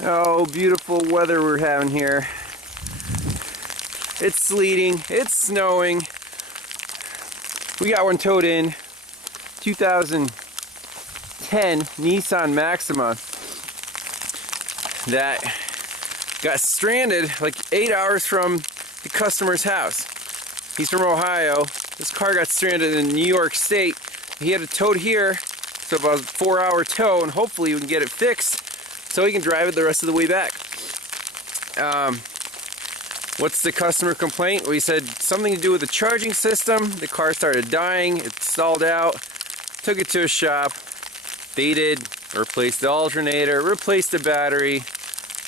Oh, beautiful weather we're having here. It's sleeting, it's snowing. We got one towed in, 2010 Nissan Maxima that got stranded like 8 hours from the customer's house. He's from Ohio. This car got stranded in New York State. He had it towed here, so about a 4-hour tow, and hopefully we can get it fixed so he can drive it the rest of the way back. What's the customer complaint? Well, he said something to do with the charging system. The car started dying, it stalled out, took it to a shop. They did, replaced the alternator, replaced the battery,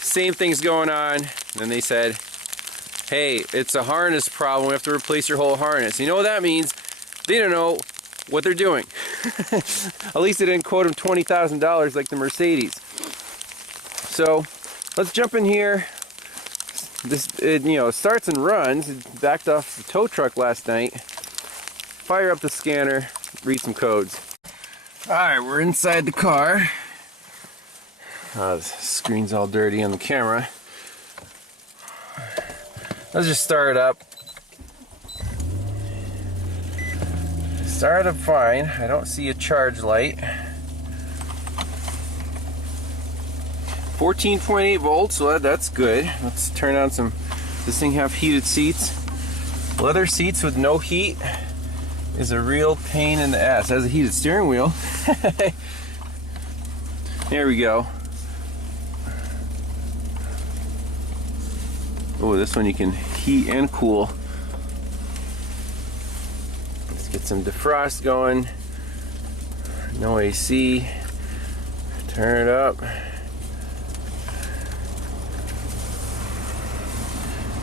same thing's going on. And then they said, hey, it's a harness problem, we have to replace your whole harness. You know what that means? They don't know what they're doing. At least they didn't quote him $20,000 like the Mercedes. So let's jump in here. This, starts and runs. It backed off the tow truck last night. Fire up the scanner, read some codes. Alright, we're inside the car. The screen's all dirty on the camera. Let's just start it up. Started up fine. I don't see a charge light. 14.8 volts, so that's good. Let's turn on some. This thing have heated seats. Leather seats with no heat is a real pain in the ass. It has a heated steering wheel. There we go. Oh, this one you can heat and cool. Let's get some defrost going. No AC. Turn it up.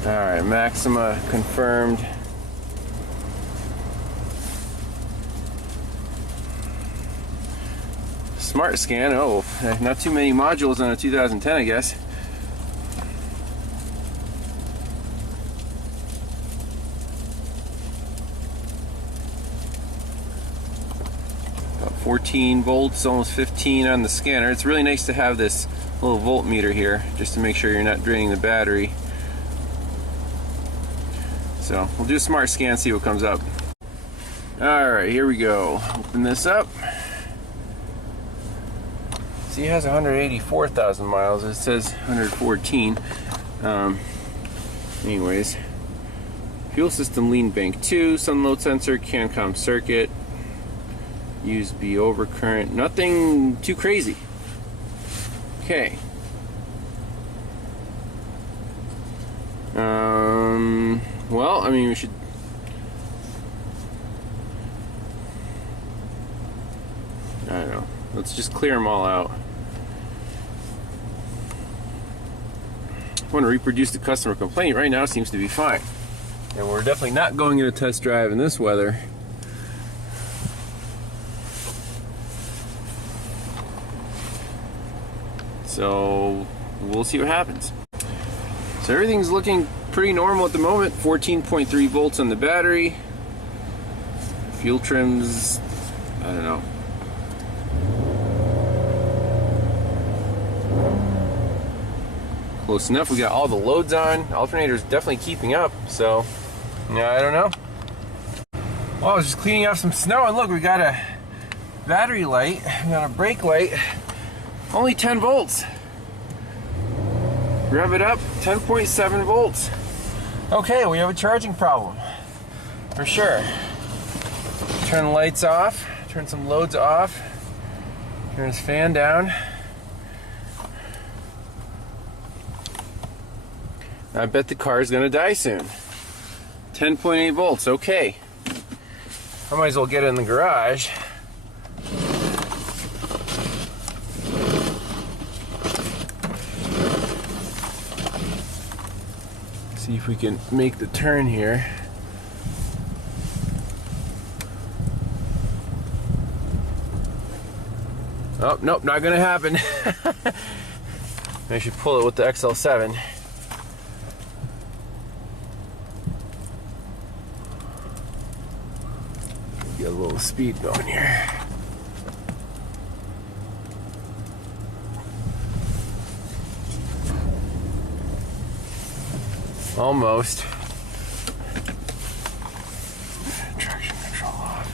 Alright, Maxima confirmed. Smart scan, oh, not too many modules on a 2010, I guess. About 14 volts, almost 15 on the scanner. It's really nice to have this little voltmeter here, just to make sure you're not draining the battery. So we'll do a smart scan, see what comes up. Alright, here we go. Open this up. See, it has 184,000 miles. It says 114. Anyways. Fuel system lean bank 2, sun load sensor, CAN-COM circuit, USB overcurrent. Nothing too crazy. Okay. Well, I mean, we should. I don't know. Let's just clear them all out. I want to reproduce the customer complaint. Right now it seems to be fine. And we're definitely not going in a test drive in this weather. So we'll see what happens. So everything's looking pretty normal at the moment. 14.3 volts on the battery. Fuel trims, I don't know. Close enough. We got all the loads on. Alternator's definitely keeping up, so yeah, I don't know. Well, I was just cleaning off some snow, and look, we got a battery light, we got a brake light, only 10 volts. Rev it up, 10.7 volts. Okay, we have a charging problem, for sure. Turn the lights off, turn some loads off, turn this fan down. I bet the car is going to die soon. 10.8 volts, okay. I might as well get it in the garage. See if we can make the turn here. Oh, nope, not gonna happen. I should pull it with the XL7. Get a little speed going here. Almost. Traction control off.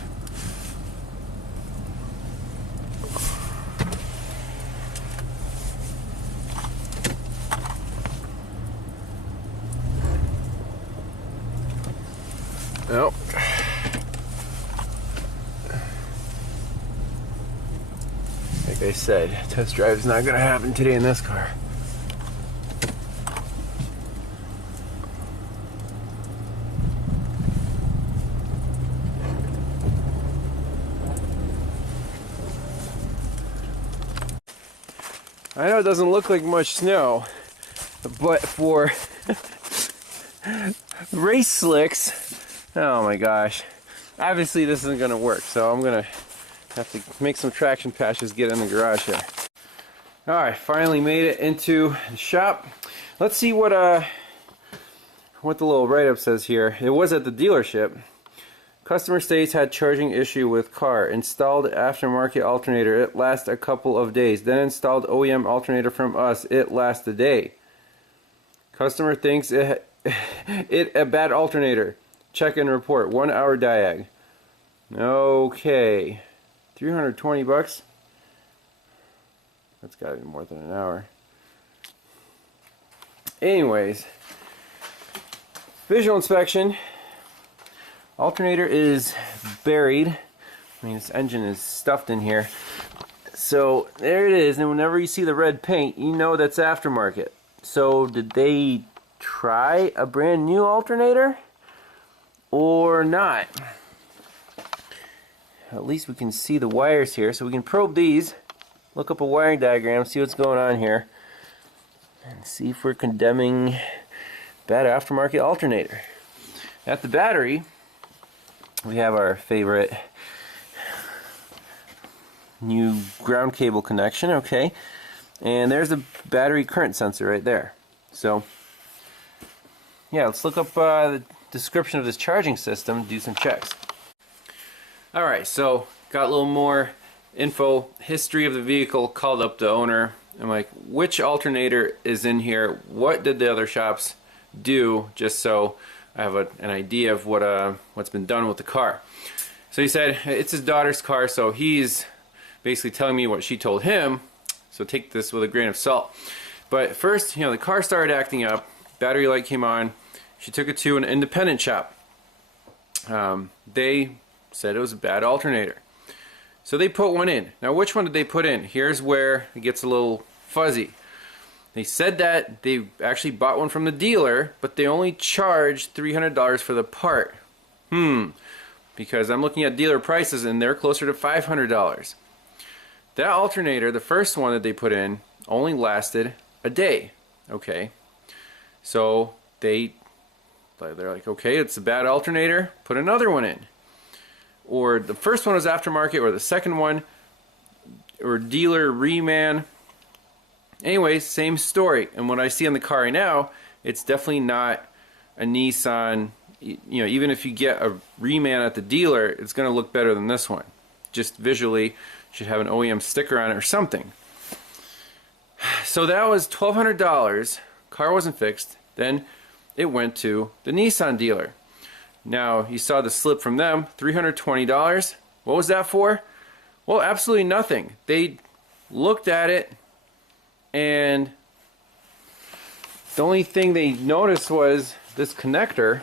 Nope. Like I said, test drive is not going to happen today in this car. I know it doesn't look like much snow, but for race slicks, oh my gosh, obviously this isn't going to work, so I'm going to have to make some traction patches, get in the garage here. Alright, finally made it into the shop. Let's see what the little write-up says here. It was at the dealership. Customer states had charging issue with car. Installed aftermarket alternator. It lasts a couple of days. Then installed OEM alternator from us. It lasts a day. Customer thinks it a bad alternator. Check and report. 1 hour diag. Okay. 320 bucks. That's gotta be more than an hour. Anyways. Visual inspection. Alternator is buried. I mean, this engine is stuffed in here. So there it is, and whenever you see the red paint, you know that's aftermarket. So did they try a brand new alternator or not? At least we can see the wires here, so we can probe these, look up a wiring diagram, see what's going on here, and see if we're condemning bad aftermarket alternator. At the battery, we have our favorite new ground cable connection, okay, and there's a battery current sensor right there. So yeah, let's look up the description of this charging system, do some checks. Alright, so got a little more info, history of the vehicle, called up the owner. I'm like, which alternator is in here? What did the other shops do? Just so I have an idea of what's been done with the car. So he said it's his daughter's car, so he's basically telling me what she told him. So take this with a grain of salt. But first, the car started acting up. Battery light came on. She took it to an independent shop. They said it was a bad alternator. So they put one in. Now, which one did they put in? Here's where it gets a little fuzzy. They said that they actually bought one from the dealer, but they only charged $300 for the part. Because I'm looking at dealer prices and they're closer to $500. That alternator, the first one that they put in, only lasted a day. Okay. So they're like, okay, it's a bad alternator, put another one in. Or the first one was aftermarket, or the second one, or dealer reman. Anyways, same story. And what I see on the car right now, it's definitely not a Nissan. Even if you get a reman at the dealer, it's going to look better than this one. Just visually, should have an OEM sticker on it or something. So that was $1,200. Car wasn't fixed. Then it went to the Nissan dealer. Now, you saw the slip from them, $320. What was that for? Well, absolutely nothing. They looked at it, and the only thing they noticed was this connector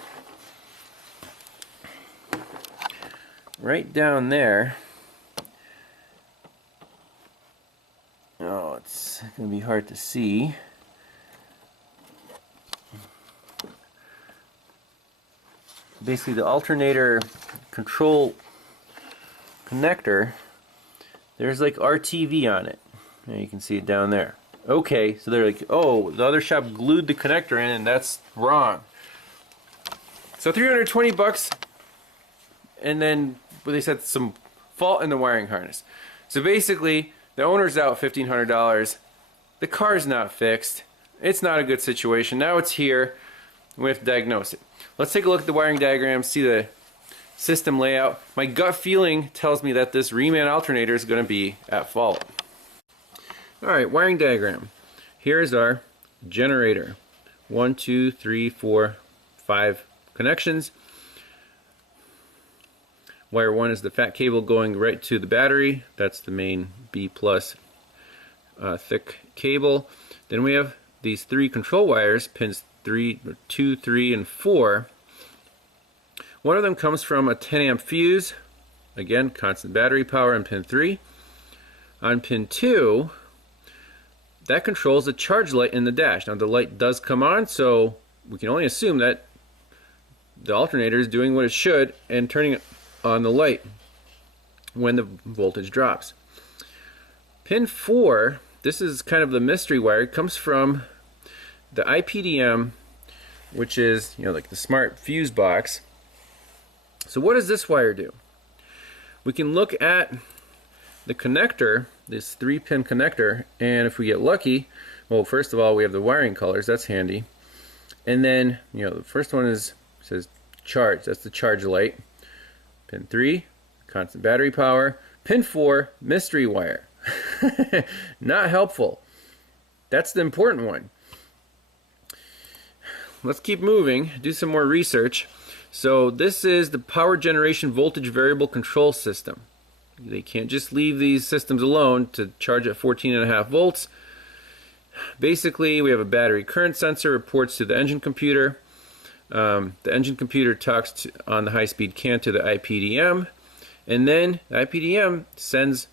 right down there. Oh, it's going to be hard to see. Basically, the alternator control connector, there's like RTV on it. And you can see it down there. Okay, so they're like, oh, the other shop glued the connector in, and that's wrong. So 320 bucks, and then they said some fault in the wiring harness. So basically, the owner's out $1,500. The car's not fixed. It's not a good situation. Now it's here. We have to diagnose it. Let's take a look at the wiring diagram, see the system layout. My gut feeling tells me that this reman alternator is going to be at fault. Alright, wiring diagram. Here's our generator. 1, 2, 3, 4, 5 connections. Wire 1 is the fat cable going right to the battery. That's the main B plus thick cable. Then we have these 3 control wires, pins 2, 3, and 4. One of them comes from a 10 amp fuse. Again, constant battery power on pin 3. On pin 2, that controls the charge light in the dash. Now the light does come on, so we can only assume that the alternator is doing what it should and turning on the light when the voltage drops. Pin 4, this is kind of the mystery wire. It comes from the IPDM, which is, you know, like the smart fuse box. So what does this wire do? We can look at the connector, this 3-pin connector, and if we get lucky, well, first of all, we have the wiring colors. That's handy. And then, you know, the first one says charge. That's the charge light. Pin 3, constant battery power. Pin 4, mystery wire. Not helpful. That's the important one. Let's keep moving, do some more research. So this is the power generation voltage variable control system. They can't just leave these systems alone to charge at 14.5 volts. Basically, we have a battery current sensor, reports to the engine computer. The engine computer talks on the high-speed CAN to the IPDM, and then the IPDM sends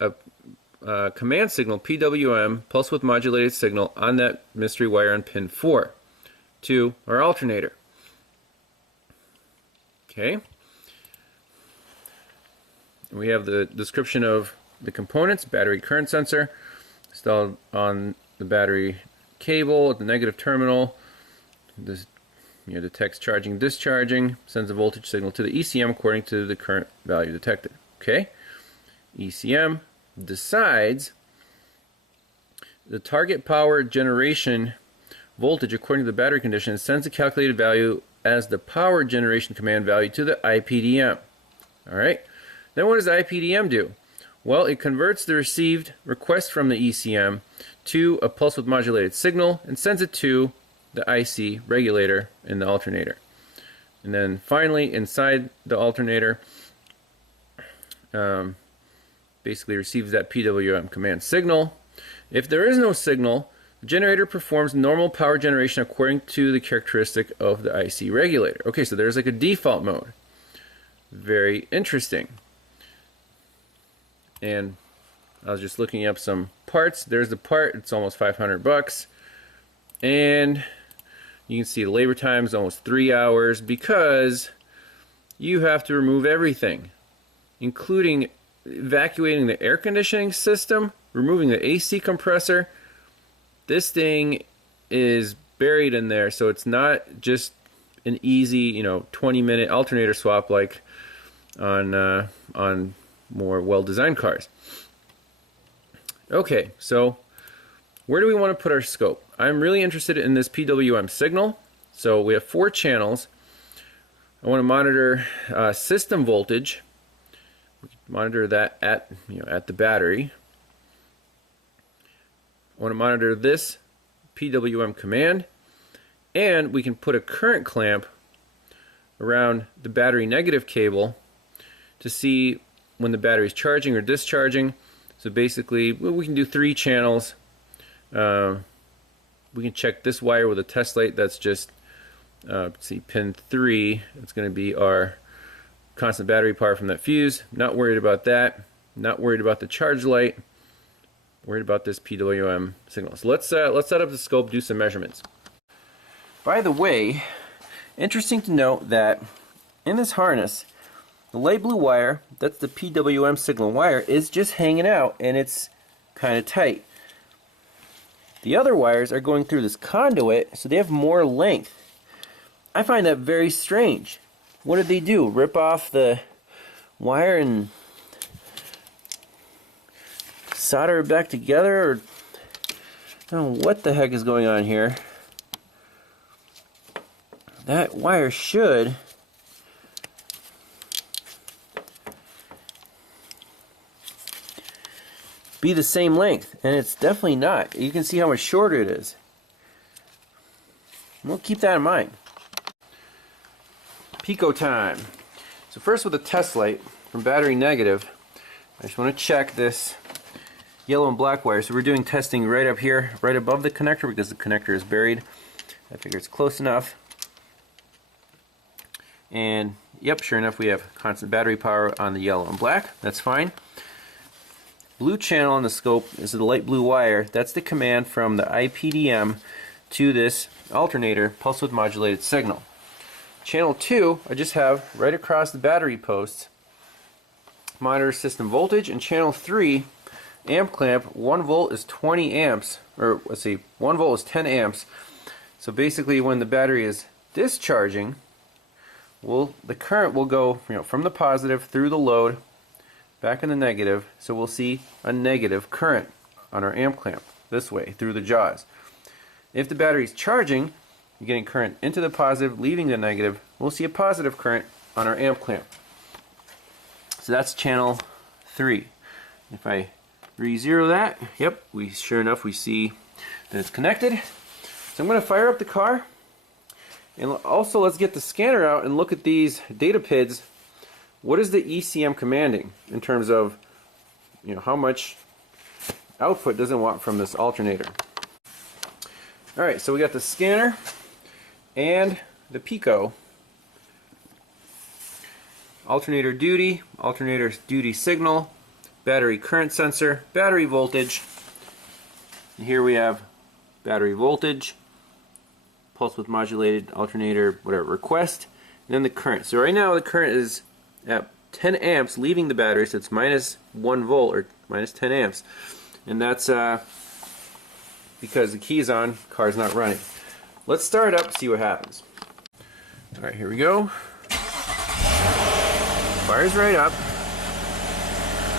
a command signal, PWM, pulse width modulated signal, on that mystery wire on pin 4 to our alternator. Okay. We have the description of the components: battery current sensor installed on the battery cable at the negative terminal. This, you know, detects charging and discharging, sends a voltage signal to the ECM according to the current value detected. Okay. ECM decides the target power generation voltage according to the battery condition, sends the calculated value as the power generation command value to the IPDM. Alright, then what does the IPDM do? Well, it converts the received request from the ECM to a pulse width modulated signal and sends it to the IC regulator in the alternator. And then finally, inside the alternator, basically receives that PWM command signal. If there is no signal, the generator performs normal power generation according to the characteristic of the IC regulator. Okay, so there's like a default mode. Very interesting. And I was just looking up some parts. There's the part. It's almost 500 bucks. And you can see the labor time is almost 3 hours because you have to remove everything, including evacuating the air conditioning system, removing the AC compressor. This thing is buried in there, so it's not just an easy, 20-minute alternator swap like on more well-designed cars. Okay, so where do we want to put our scope? I'm really interested in this PWM signal. So we have 4 channels. I want to monitor system voltage. We can monitor that at the battery. I want to monitor this PWM command, and we can put a current clamp around the battery negative cable to see when the battery is charging or discharging. So basically, we can do 3 channels. We can check this wire with a test light. That's just let's see, pin 3. It's going to be our constant battery power from that fuse. Not worried about that. Not worried about the charge light. Worried about this PWM signal. So let's set up the scope, do some measurements. By the way, interesting to note that in this harness, the light blue wire, that's the PWM signal wire, is just hanging out, and it's kind of tight. The other wires are going through this conduit, so they have more length. I find that very strange. What did they do? Rip off the wire and solder it back together? Or I don't know what the heck is going on here. That wire should be the same length, and it's definitely not. You can see how much shorter it is. We'll keep that in mind. Pico time. So first with the test light from battery negative, I just want to check this yellow and black wire. So we're doing testing right up here, right above the connector because the connector is buried. I figure it's close enough. And yep, sure enough, we have constant battery power on the yellow and black. That's fine. Blue channel on the scope is the light blue wire. That's the command from the IPDM to this alternator pulse width modulated signal. Channel 2 I just have right across the battery posts, monitor system voltage, and channel 3 amp clamp. 1 volt is 20 amps, or let's see, 1 volt is 10 amps. So basically when the battery is discharging, the current will go from the positive through the load back in the negative, so we'll see a negative current on our amp clamp this way through the jaws. If the battery is charging, you're getting current into the positive, leaving the negative, we'll see a positive current on our amp clamp. So that's channel 3. If I re-zero that, yep, sure enough we see that it's connected. So I'm going to fire up the car, and also let's get the scanner out and look at these data PIDs. What is the ECM commanding in terms of how much output does it want from this alternator? Alright, so we got the scanner and the Pico. Alternator duty signal, battery current sensor, battery voltage. And here we have battery voltage, pulse width modulated alternator, whatever, request, and then the current. So right now the current is at 10 amps leaving the battery, so it's minus 1 volt or minus 10 amps. And that's because the key is on, car's not running. Let's start it up, see what happens. Alright, here we go. Fires right up.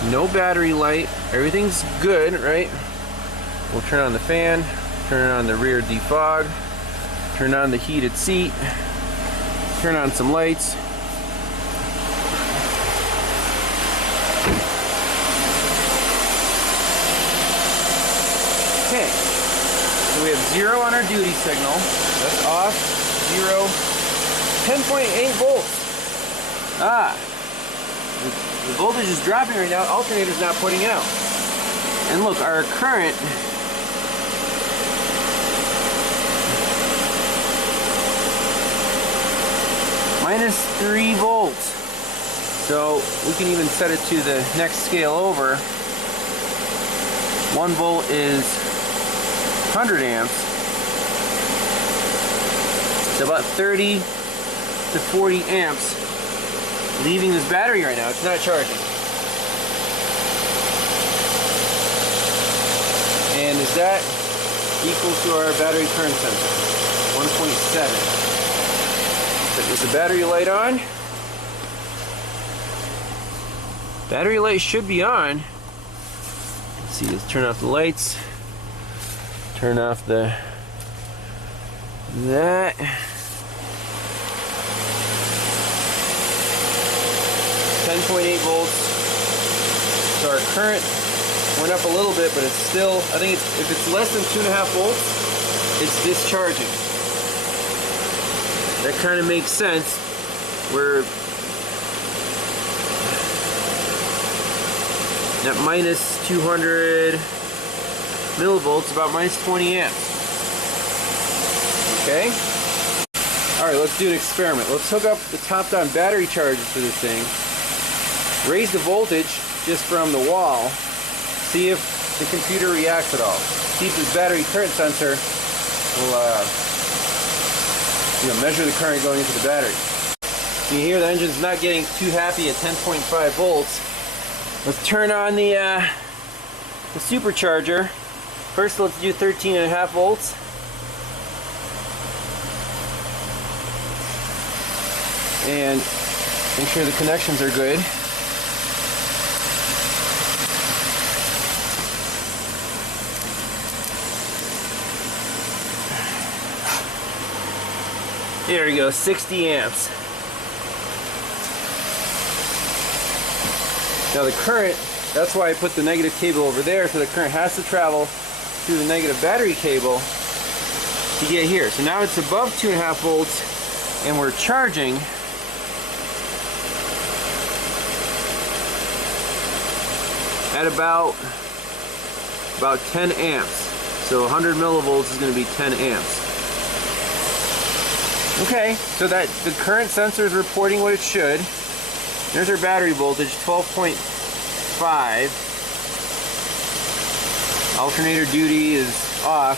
No battery light. Everything's good, right? We'll turn on the fan, turn on the rear defog, turn on the heated seat, turn on some lights. Okay, so we have 0 on our duty signal. That's off. 0. 10.8 volts. The voltage is dropping right now. Alternator's not putting out. And look, our current minus 3 volts. So we can even set it to the next scale over. 1 volt is 100 amps. So about 30 to 40 amps leaving this battery right now. It's not charging. And is that equal to our battery current sensor? 1.7. Is the battery light on? Battery light should be on. Let's see, let's turn off the lights. Turn off that. 10.8 volts. So our current went up a little bit, but it's still, I think if it's less than 2.5 volts, it's discharging. That kind of makes sense. We're at minus 200 millivolts, about minus 20 amps. Okay? Alright, let's do an experiment. Let's hook up the TOPDON battery charger to this thing. Raise the voltage just from the wall. See if the computer reacts at all. See if this battery current sensor will measure the current going into the battery. You hear the engine's not getting too happy at 10.5 volts. Let's turn on the supercharger. First, let's do 13.5 volts. And make sure the connections are good. There we go, 60 amps. Now the current, that's why I put the negative cable over there, so the current has to travel through the negative battery cable to get here. So now it's above 2.5 volts and we're charging at about 10 amps. So 100 millivolts is going to be 10 amps. Okay, so that the current sensor is reporting what it should. There's our battery voltage, 12.5. Alternator duty is off.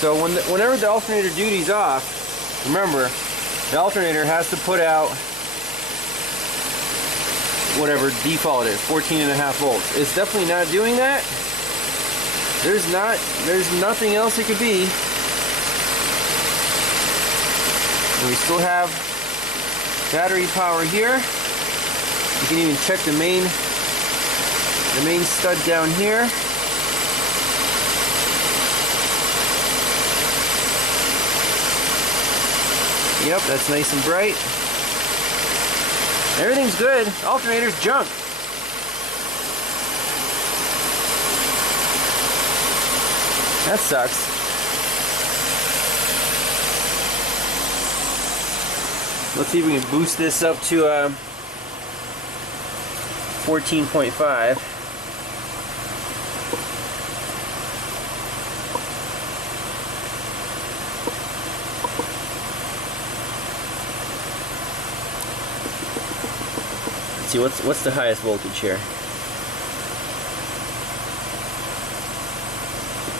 So whenever the alternator duty is off, remember, the alternator has to put out whatever default is, 14.5 volts. It's definitely not doing that. There's nothing else it could be. And we still have battery power here. You can even check the main stud down here. Yep, that's nice and bright. Everything's good. Alternator's junk. That sucks. Let's see if we can boost this up to 14.5. Let's see, what's the highest voltage here?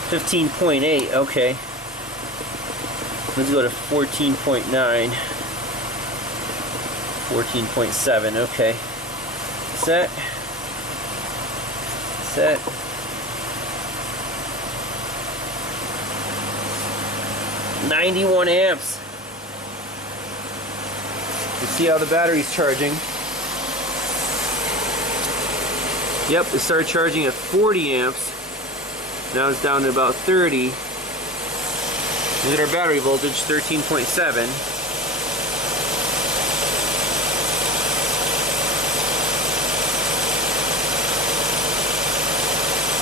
15.8, okay. Let's go to 14.9. 14.7, okay. Set. 91 amps. Let's see how the battery's charging. Yep, it started charging at 40 amps. Now it's down to about 30. Look at our battery voltage, 13.7.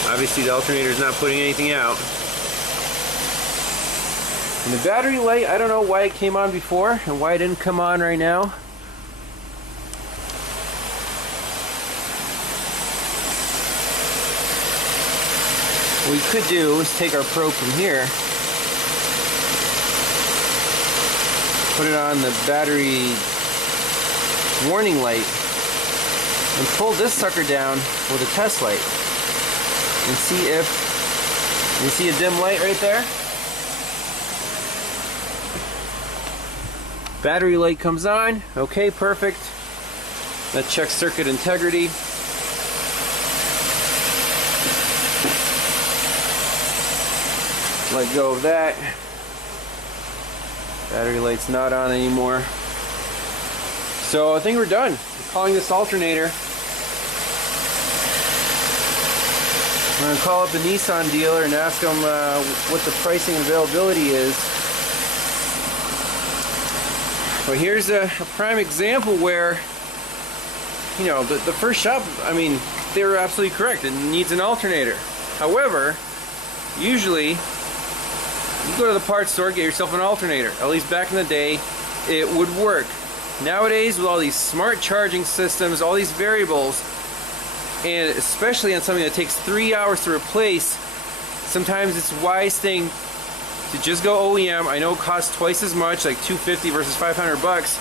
Obviously the alternator is not putting anything out. And the battery light, I don't know why it came on before and why it didn't come on right now. What we could do is take our probe from here, put it on the battery warning light, and pull this sucker down with a test light. And see if you see a dim light right there. Battery light comes on. Okay, perfect. That checks circuit integrity. Let go of that. Battery light's not on anymore. So I think we're done. We're calling this alternator. I'm going to call up the Nissan dealer and ask them what the pricing and availability is. But here's a prime example where, you know, the first shop, I mean, they were absolutely correct. It needs an alternator. However, usually, you go to the parts store, get yourself an alternator. At least back in the day, it would work. Nowadays, with all these smart charging systems, all these variables, and especially on something that takes 3 hours to replace, sometimes it's a wise thing to just go OEM. I know it costs twice as much, like $250 versus $500 bucks,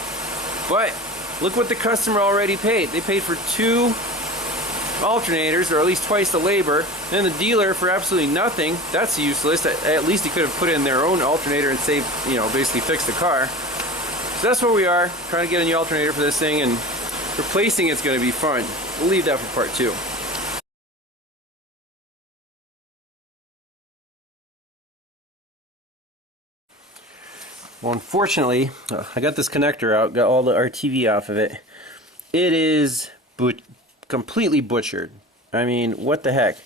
but look what the customer already paid. They paid for 2 alternators, or at least twice the labor. Then the dealer for absolutely nothing. That's useless. At least he could have put in their own alternator and saved, you know, basically fixed the car. So that's where we are, trying to get a new alternator for this thing, and replacing it's going to be fun. We'll leave that for part 2. Well, unfortunately, I got this connector out, got all the RTV off of it. It is completely butchered. I mean, what the heck?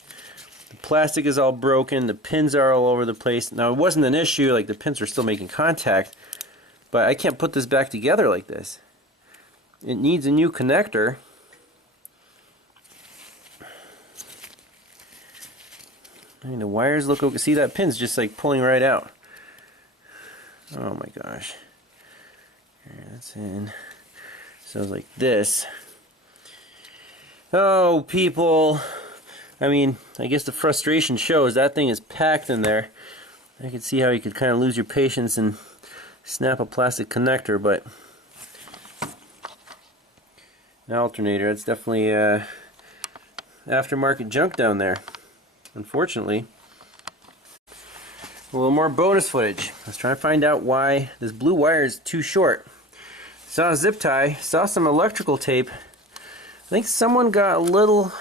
The plastic is all broken, the pins are all over the place. Now, it wasn't an issue, like the pins were still making contact, but I can't put this back together like this. It needs a new connector. I mean, the wires look okay. See, that pin's just like pulling right out. Oh my gosh. Here, that's in. So like this. Oh, people. I mean, I guess the frustration shows. That thing is packed in there. I can see how you could kind of lose your patience and snap a plastic connector, but an alternator, it's definitely aftermarket junk down there, unfortunately. A little more bonus footage. Let's try to find out why this blue wire is too short. Saw a zip tie, saw some electrical tape. I think someone got a little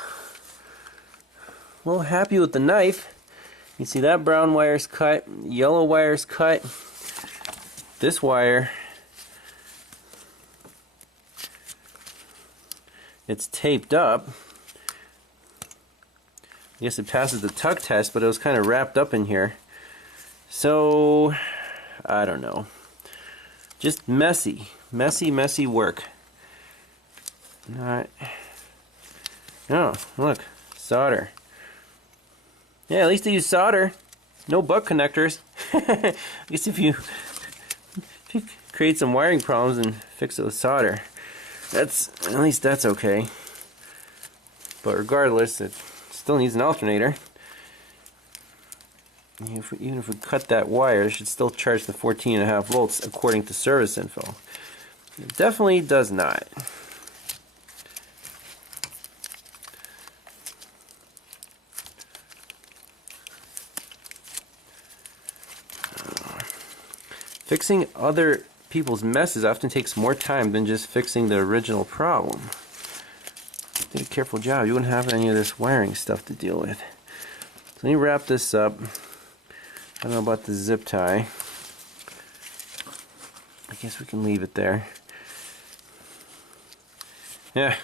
happy with the knife. You see that brown wire's cut, yellow wire's cut. This wire, it's taped up. I guess it passes the tug test, but it was kind of wrapped up in here. So, I don't know. Just messy work. Not. Oh, look, solder. Yeah, at least they use solder. No butt connectors. I guess if you create some wiring problems and fix it with solder, at least that's okay. But regardless, it still needs an alternator. Even if we cut that wire, it should still charge the 14.5 volts according to service info. It definitely does not. Fixing other people's messes often takes more time than just fixing the original problem. Did a careful job, you wouldn't have any of this wiring stuff to deal with. So let me wrap this up. I don't know about the zip tie. I guess we can leave it there. Yeah,